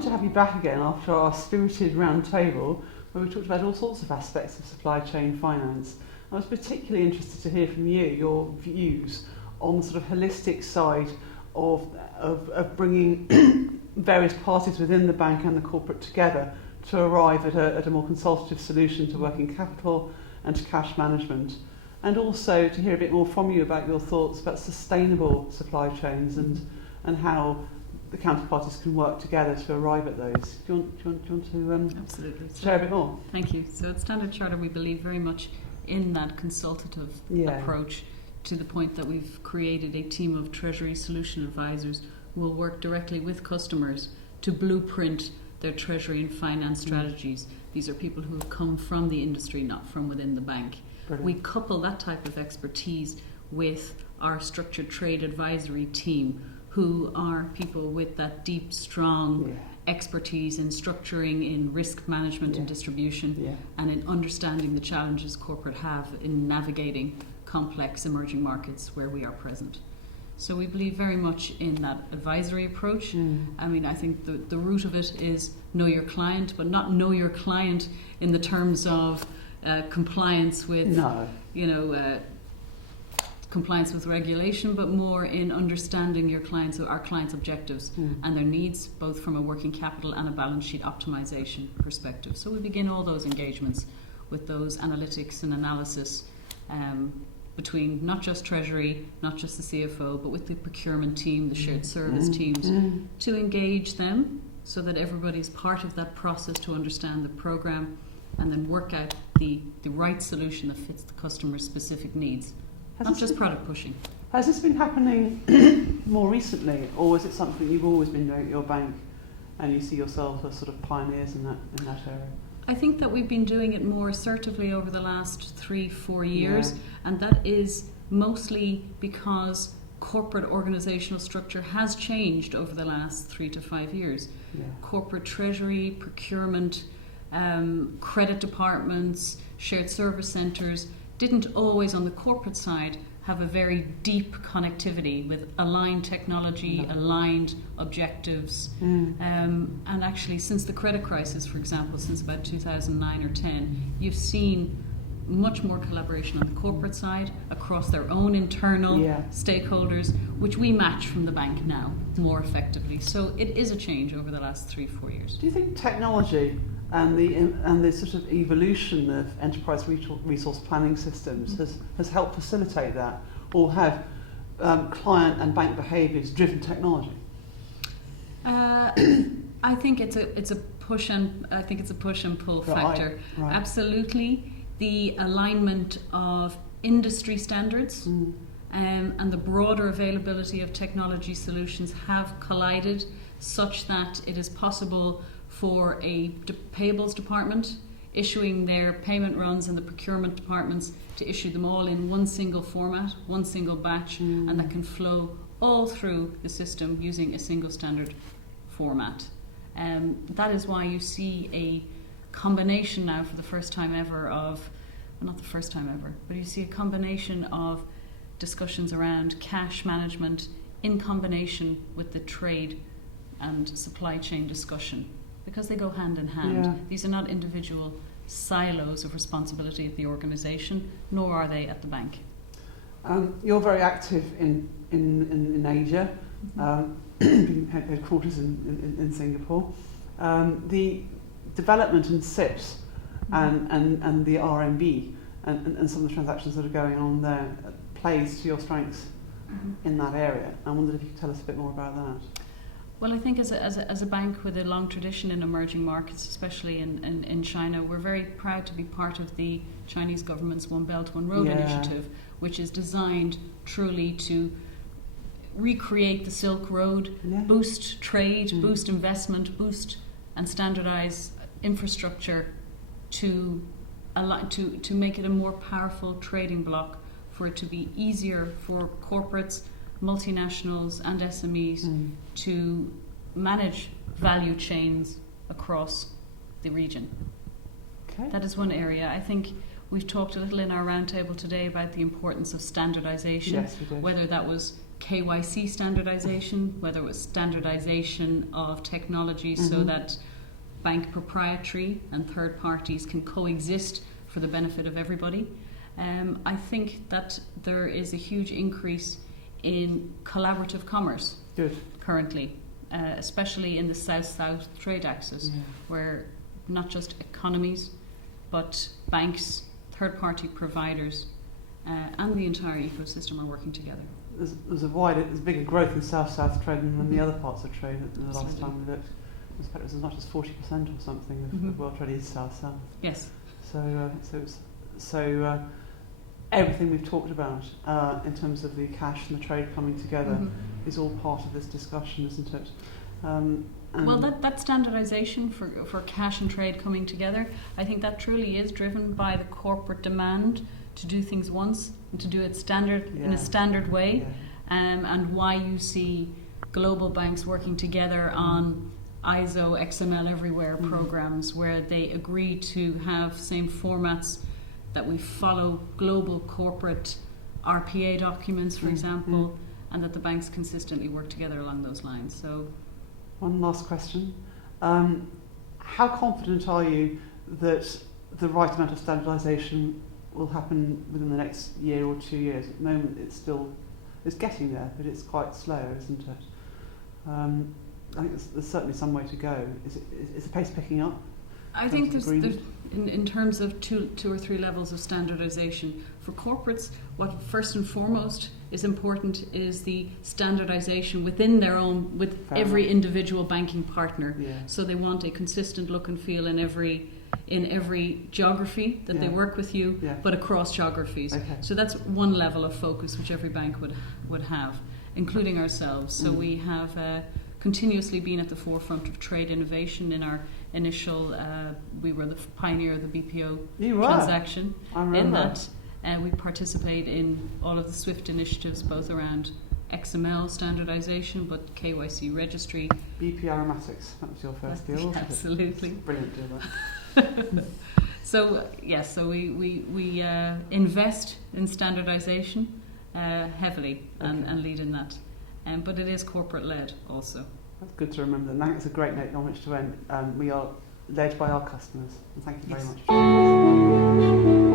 lovely to have you back again after our spirited round table where we talked about all sorts of aspects of supply chain finance. I was particularly interested to hear from you, your views on the sort of holistic side of bringing various parties within the bank and the corporate together to arrive at a more consultative solution to working capital and to cash management. And also to hear a bit more from you about your thoughts about sustainable supply chains and how the counterparties can work together to arrive at those. Do you want to Absolutely. share a bit more? Thank you. So at Standard Chartered we believe very much in that consultative approach, to the point that we've created a team of Treasury Solution Advisors who will work directly with customers to blueprint their Treasury and finance strategies. These are people who have come from the industry, not from within the bank. Brilliant. We couple that type of expertise with our structured trade advisory team, who are people with that deep, strong expertise in structuring, in risk management and distribution, and in understanding the challenges corporate have in navigating complex emerging markets where we are present. So we believe very much in that advisory approach. I mean, I think the root of it is know your client, but not know your client in the terms of compliance with, compliance with regulation, but more in understanding our clients' objectives and their needs, both from a working capital and a balance sheet optimization perspective. So we begin all those engagements with those analytics and analysis between not just Treasury, not just the CFO, but with the procurement team, the shared service teams, to engage them so that everybody's part of that process to understand the program and then work out the right solution that fits the customer's specific needs. Not just product pushing. Has this been happening more recently, or is it something you've always been doing at your bank and you see yourself as sort of pioneers in that area? I think that we've been doing it more assertively over the last 3-4 years, and that is mostly because corporate organisational structure has changed over the last 3 to 5 years. Corporate treasury, procurement, credit departments, shared service centres didn't always on the corporate side have a very deep connectivity with aligned technology, aligned objectives. And actually since the credit crisis, for example, since about 2009 or 10, you've seen much more collaboration on the corporate side across their own internal stakeholders, which we match from the bank now more effectively. So it is a change over the last 3-4 years. Do you think technology and the sort of evolution of enterprise resource planning systems has helped facilitate that, or have client and bank behaviours driven technology? I think it's a push and pull factor. Right. Absolutely, the alignment of industry standards and the broader availability of technology solutions have collided such that it is possible for a payables department issuing their payment runs and the procurement departments to issue them all in one single format, one single batch, and that can flow all through the system using a single standard format. That is why you see a combination now for the first time ever of, well, not the first time ever, but you see a combination of discussions around cash management in combination with the trade and supply chain discussion, because they go hand in hand. These are not individual silos of responsibility at the organisation, nor are they at the bank. You're very active in Asia, headquarters in Singapore. The development in SIPS and the RMB and some of the transactions that are going on there plays to your strengths in that area. I wondered if you could tell us a bit more about that. Well, I think as a bank with a long tradition in emerging markets, especially in China, we're very proud to be part of the Chinese government's One Belt, One Road initiative, which is designed truly to recreate the Silk Road, boost trade, boost investment, boost and standardize infrastructure to make it a more powerful trading bloc, for it to be easier for corporates, multinationals and SMEs to manage value chains across the region. Okay. That is one area. I think We've talked a little in our roundtable today about the importance of standardisation, Yes, we did. whether that was KYC standardisation, whether it was standardisation of technology so that bank proprietary and third parties can coexist for the benefit of everybody. I think that there is a huge increase in collaborative commerce Good. currently, especially in the South-South trade axis, where not just economies, but banks, third-party providers, and the entire ecosystem are working together. There's a bigger growth in South-South trade than the other parts of trade than the last time we looked. I suspect it was as much as 40% or something of world trade is South-South. Yes. So everything we've talked about in terms of the cash and the trade coming together is all part of this discussion, isn't it? Well, that standardisation for cash and trade coming together, I think that truly is driven by the corporate demand to do things once and to do it in a standard way, and why you see global banks working together on ISO XML Everywhere programs where they agree to have same formats that we follow global corporate RPA documents, for example, and that the banks consistently work together along those lines. So, one last question. How confident are you that the right amount of standardisation will happen within the next year or 2 years? At the moment it's getting there, but it's quite slow, isn't it? I think there's certainly some way to go. Is the pace picking up? I think there's in terms of two or three levels of standardisation. For corporates, what first and foremost is important is the standardisation within their own, with every individual banking partner. Yeah. So they want a consistent look and feel in every geography that they work with you, but across geographies. Okay. So that's one level of focus which every bank would have, including ourselves. So we have continuously been at the forefront of trade innovation. In our initial, we were the pioneer of the BPO transaction. I remember. In that, we participate in all of the SWIFT initiatives, both around XML standardisation, but KYC registry. BP Aromatics, that was your first deal, wasn't Absolutely. it? Brilliant deal, that. So we invest in standardisation heavily and lead in that. But it is corporate-led also. That's good to remember. And that's a great note on which to end. We are led by our customers. And thank you very much.